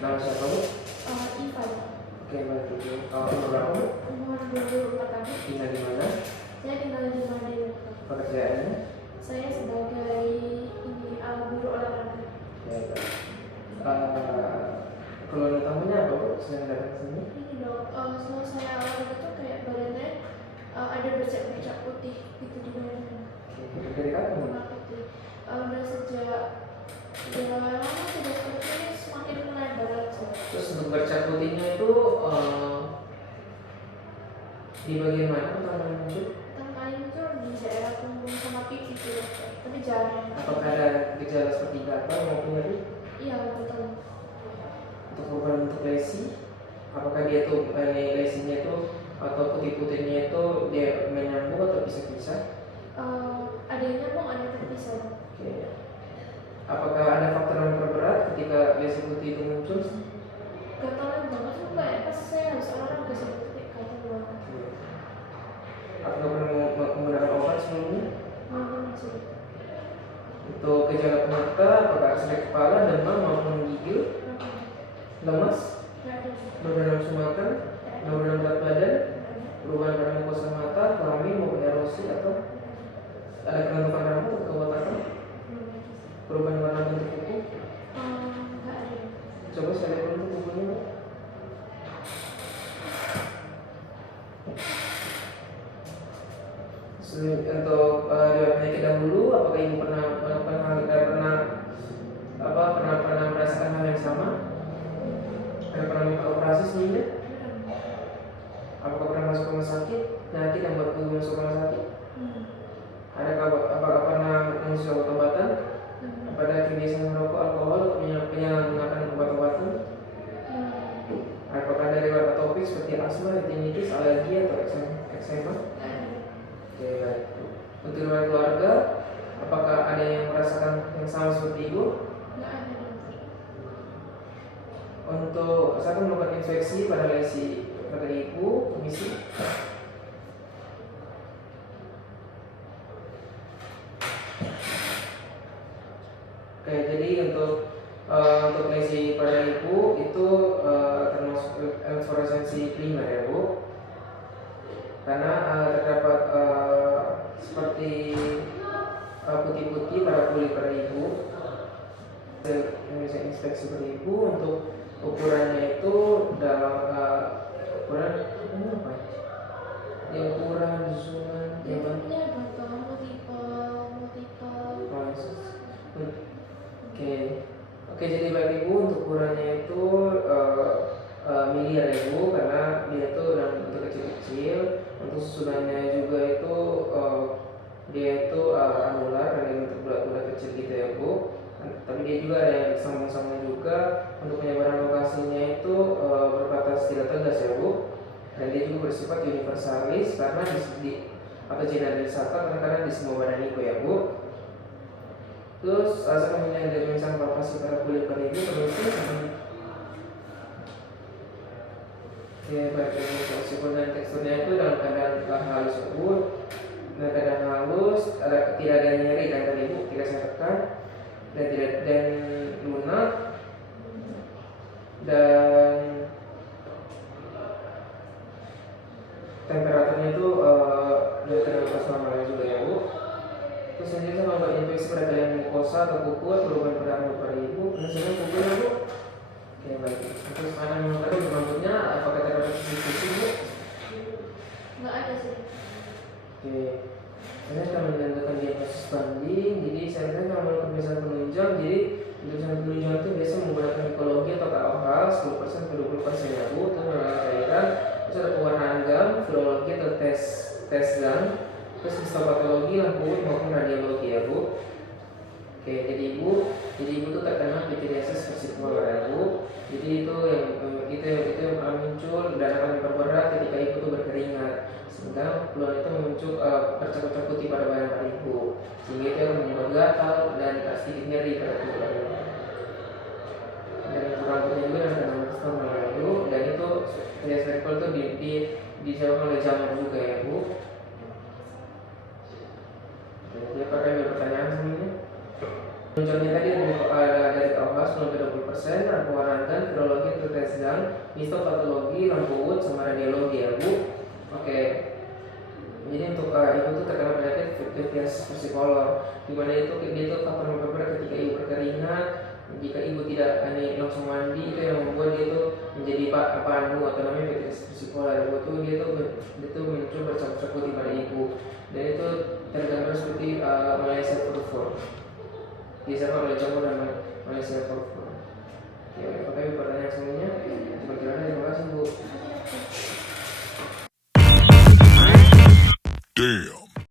Nama siapa Bu? Ivan. Oke, baik Bu. Umur berapa Bu? Umur 24 tahun. Tinggal di mana? Saya tinggal di Madiun. Pekerjaannya? Saya sebagai guru olahraga. Ya, baik. Keluhan utamanya apa Bu? Sedang datang ke sini? Ini dong, setelah saya olahraga tuh kayak badannya ada bercak-bercak putih gitu di badannya. Oke, dari kapan Bu? Warna putih. Udah sejak udah lama sudah seperti ini semakin melebar aja. Terus untuk bercak putihnya itu di bagian mana pertama muncul? Pertama kali muncul di daerah punggung sama pipi gitu, tapi jarang. Apakah ada gejala seperti gatal maupun nyeri? Iya betul. Untuk perubahan bentuk lesi, apakah dia tuh lesinya itu atau putih-putihnya itu dia menyambung atau pisah-pisah? Ada yang nyambung, ada yang terpisah. Oke. Apakah ada faktor yang memperberat ketika lesi putih itu muncul? Gatalan banget tuh kayak pas saya habis olahraga sih kayak gatal banget. Apakah pernah menggunakan obat sebelumnya? Masih. Untuk gejala penyerta, apakah sakit kepala, demam maupun menggigil, lemas, berat nafsu makan, penurunan berat badan, perubahan pada mukosa mata, kelamin maupun erosi atau ada kelentukan rambut atau kebotakan, perubahan warna bentuk kuku? Nggak ada. Coba saya lihat dulu kukunya Bu. Untuk penyakit dahulu, apakah ibu pernah melakukan pernah merasakan hal yang sama? Pernah operasi sebelumnya? Apakah pernah masuk rumah sakit? Penyakit yang buat ibu masuk rumah sakit? Apakah pernah mengisi obat-obatan? Pada kebiasaan merokok, alkohol, penyalahgunaan obat-obatan? Apakah dari riwayat atopik seperti asma, retinitis, alergi atau eksema? Oke, baik. Untuk riwayat keluarga, apakah ada yang merasakan yang sama seperti ibu? Nggak ada. Untuk saya melakukan infeksi pada lesi pada ibu, komisi. Oke, jadi untuk lesi pada ibu itu termasuk fluoresensi primer ya Bu, karena terdapat seperti putih-putih pada kulit pada ibu. Bisa inspeksi pada ibu. Untuk ukurannya itu dalam ukuran apa? Ya, ukuran susunan jaman. Oke, jadi bagi ibu untuk ukurannya itu miliar ya Bu, karena dia itu dalam bentuk kecil-kecil. Untuk susunannya juga itu dia itu anular, ada bentuk bulat-bulat kecil gitu ya Bu. Tapi dia juga ada yang sambung-sambung juga. Untuk penyebaran lokasinya itu berbatas tidak tegas ya Bu, dan dia juga bersifat universalis karena atau generalisata karena di semua badan ibu ya Bu. Terus saya punya dimensi palpasi pada kulit pada ibu terus ya, baik. Meskipun dan teksturnya itu dalam keadaan halus ya Bu, dalam keadaan halus, tidak ada nyeri dan tadi ibu tidak saya tekan dan lunak, dan temperaturnya itu dari temperatur normalnya juga ya Bu. Terus selanjutnya kalau infeksi pada kalian mukosa atau kuku, perubahan pada rambut pada ibu, penyusunan kuku ya Bu. Oke, baik. Terus mana yang tadi rambutnya, apakah terdapat sisi Bu? Nggak ada sih. Oke, saya akan menentukan diagnosis banding. Jadi saya akan melakukan pemeriksaan penunjang. Jadi pemeriksaan penunjang itu biasa menggunakan glikologi atau KOH 10% ke 20% ya Bu. Itu menggunakan cairan. Terus ada pewarnaan gam, virologi atau tes gam. Terus histopatologi, lampu maupun radiologi ya Bu. Oke, jadi ibu itu terkena pityriasis versicolor ya Bu. Jadi itu yang akan muncul dan akan diperberat ketika ibu itu berkeringat, sehingga keluhan itu muncul bercak-bercak putih pada badan ibu, sehingga itu akan menyebabkan gatal dan sedikit nyeri pada tubuh. Dan rambutnya juga akan normal ya Bu. Dan itu pityriasis versicolor itu disebabkan oleh jamur juga ya Bu. Jadi apakah ada pertanyaan sebelumnya? Munculnya tadi dari TOH 0,20%, dan virologi terkesang, histopatologi, lambut, sama radiologi ya Bu. Oke. Jadi untuk ibu tuh terkena penyakit Vitis versicolor, di mana dia itu faktor memperberat ketika ibu berkeringat. Jika ibu tidak langsung mandi, itu yang membuat dia itu menjadi panu atau namanya Vitis versicolor. Dia tuh muncul bercabut-cabut di pada ibu, dan itu tergambar seperti Malaysia furfur. Disebabkan oleh jamur dan Malaysia furfur. Oke, apakah ibu pertanyaan semuanya? Seperti terima kasih Bu.